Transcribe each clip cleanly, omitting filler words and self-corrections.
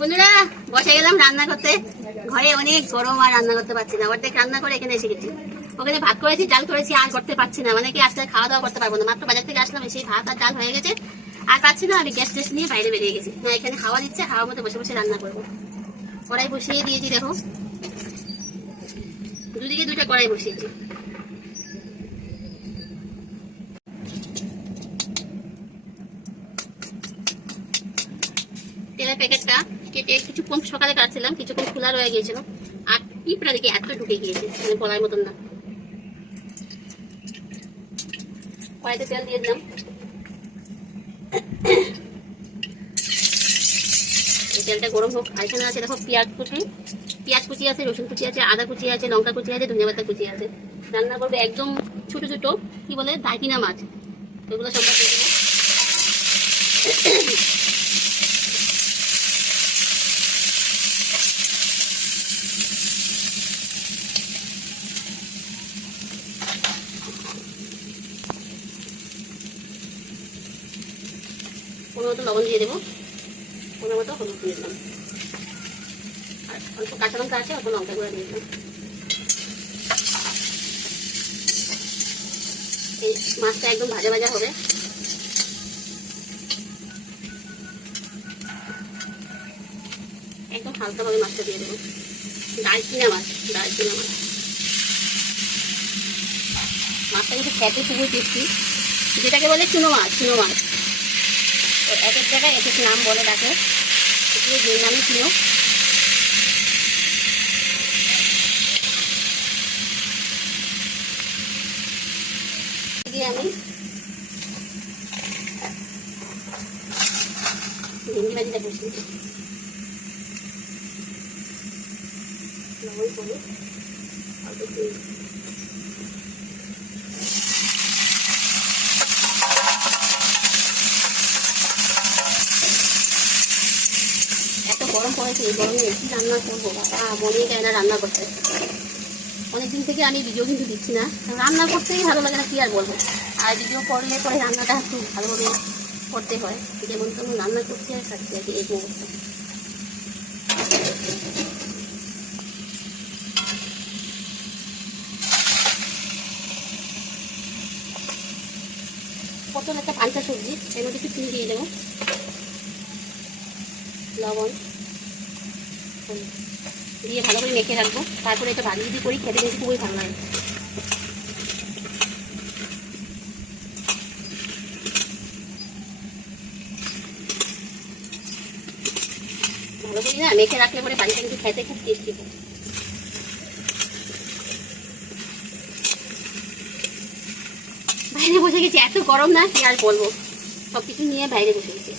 বন্ধুরা বসে গেলাম রান্না করতে। ঘরে অনেক গরম আর রান্না করতে পারছি না। অর্ধেক রান্না করে এখানে এসে গেছি। ওখানে ভাত করেছি, ডাল করেছি, আর করতে পারছি না। মানে কি আজকে খাওয়া দাওয়া করতে পারবো না। মাত্র বাজার থেকে আসলাম, সেই ভাত আর ডাল হয়ে গেছে, আর পাচ্ছি না। আমি গ্যাস টেস্ট নিয়ে বাইরে বেরিয়ে গেছি। না এখানে হাওয়া দিচ্ছে, হাওয়ার মধ্যে বসে বসে রান্না করবো। কড়াই বসিয়ে দিয়েছি, দেখো দুদিকে দুইটা কড়াই বসিয়েছি। তেলের প্যাকেটটা কেটে কিছুক্ষণ সকালে কাটছিলাম, কিছুক্ষণ খোলা রয়ে গিয়েছিল, আর পিঁপড়া দিকে এত ঢুকে গিয়েছে, মানে বলার মতন না। কড়াইতে তেল দিয়ে দিলাম। তেলটা গরম হোক। আর এখানে আছে দেখো পেঁয়াজ কুচি আছে, রসুন কুচি আছে, আদা কুচি আছে, লঙ্কা কুচি আছে, ধনিয়া পাতা কুচি আছে। রান্না করবে একদম ছোট ছোট কি বলে দারকিনা মাছ, এগুলো সব দিয়ে দেবো। কোনো মতো লবণ দিয়ে দেবো, কোনো মতো হলুদ দিয়ে দিলাম, আর অল্প কাঁচা লঙ্কা আছে, অল্প লঙ্কা গুঁড়া দিয়ে দিলাম। এই মাছটা একদম ভাজা ভাজা হবে। একদম হালকাভাবে মাছটা দিয়ে দেবো। দারকিনা মাছ। মাছটা কিন্তু খেতে খুবই টেস্টি, যেটাকে বলে চুনো মাছ। এক এক জায়গায় এক এক নাম বলে ডাকে, যে নামে চুনো। আমি ভেন্ডি ভাজিটা বসিয়ে লবণ করে অল্প তেল। এত গরম পড়েছে, এই গরমে কি রান্না করবো বাবা, মনেই যায় না রান্না করতে। অনেকদিন থেকে আমি ভিডিও কিন্তু দিচ্ছি না, রান্না করতেই ভালো লাগে না, কি আর বলবো। আর ভিডিও করলে পরে রান্নাটা খুব ভালোভাবে করতে হয়, যেমন তেমন রান্না করতে আর খাচ্ছি আর কি, এই অবস্থা। পটল একটা পান্তা সবজি, এর মধ্যে একটু চিনি দিয়ে দেবো, লবণ দিয়ে ভালো করে মেখে রাখবো। তারপরে এটা ভাজি যদি করি খেতে কিন্তু খুবই ভালো লাগে। ভালো করি না মেখে রাখলে পরে ভাজিটা কিন্তু খেতে খুব টেস্টি হয়। বাইরে বসে গেছি, এত গরম না কি আর বলবো, সবকিছু নিয়ে বাইরে বসে গেছি।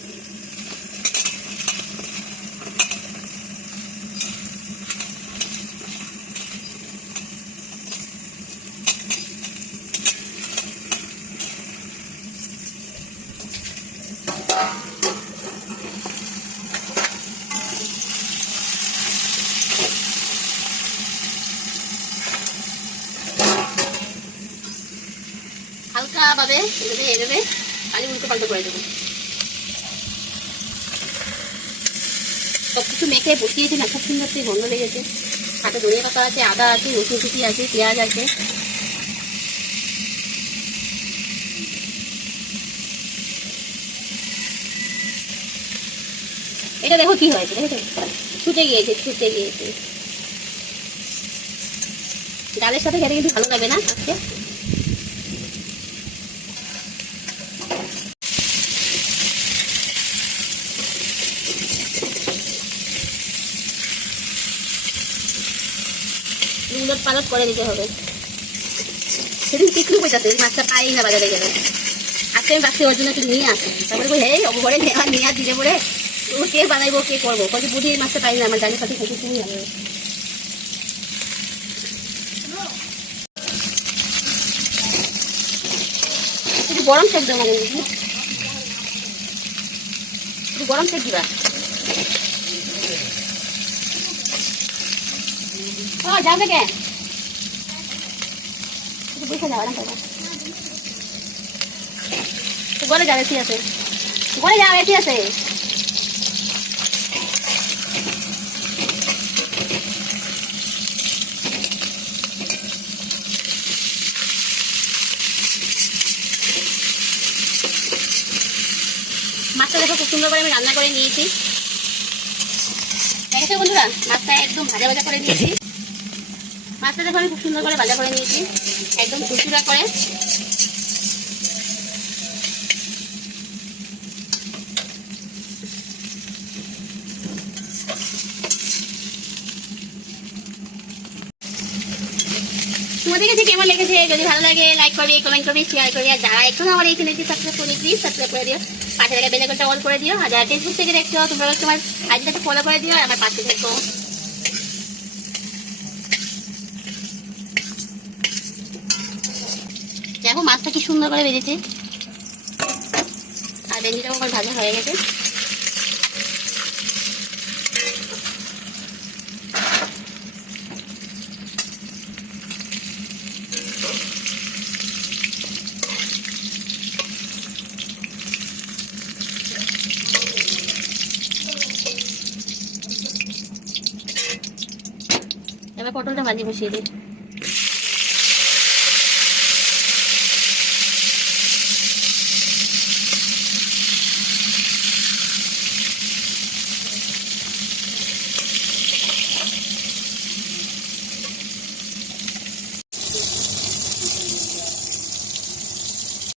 হালকা ভাবে এভাবে পানি উল্টো পাল্টো করে দেবো। সবকিছু মেখে বসিয়েছি না, খুব সুন্দর থেকে গন্ধ লেগেছে। সাথে ধনিয়া পাতা আছে, আদা আছে, রসুন কুচি আছে, পেঁয়াজ আছে। এটা দেখো কি হয়েছে, দেখো ছুটে গিয়েছে। ডালের সাথে খেতে কিন্তু ভালো লাগবে না আজকে। উলট পালট করে দিতে হবে। সেদিন টিকলু বোঝাতে মাছটা পাই না বাজারে গেলে, আজকে আমি বাচ্চা ওর জন্য একটু নিয়ে আসি। তারপরে হে ঘরে নিয়ে আর দিলে পরে ও কে বানাইবো কে করবো, কত বুঝি এই মাছটা পাই না, আমার ডালের সাথে খেতে খুবই ভালো। একটু গরম সেক দেবো, মানে একটু গরম সেক দিবা। ও যাও দেখে একটু বসে যাও, আরাম করবো। ঘরে যাও, এসি আছে, ঘরে যাও, এসি আছে। খুব সুন্দর করে আমি রান্না করে নিয়েছি। দেখেছো বন্ধুরা, মাছটা একদম ভাজা ভাজা করে নিয়েছি। মাছটা দেখো আমি খুব সুন্দর করে ভাজা করে নিয়েছি, একদম ঝুরঝুরা করে। তোমাদের কাছে কেমন লেগেছে? যদি ভালো লাগে লাইক করবে, কমেন্ট করবে, শেয়ার করবে। আর যারা এখন আমার এই চ্যানেলটি সাবস্ক্রাইব করে প্লিজ সাবস্ক্রাইব করে দিও, পাশে থাকা বেল আইকনটা অল করে দিও। আর যারা ফেসবুক থেকে দেখছো তোমরা তোমার আইডিটাকে ফলো করে দিও আর আমার পাশে থেকো। দেখো মাছটা কি সুন্দর করে ভেজেছে, আর ভেন্ডিটাও আমার ভাজা হয়ে গেছে। এবার পটলটা ভাজি বসিয়ে দিই।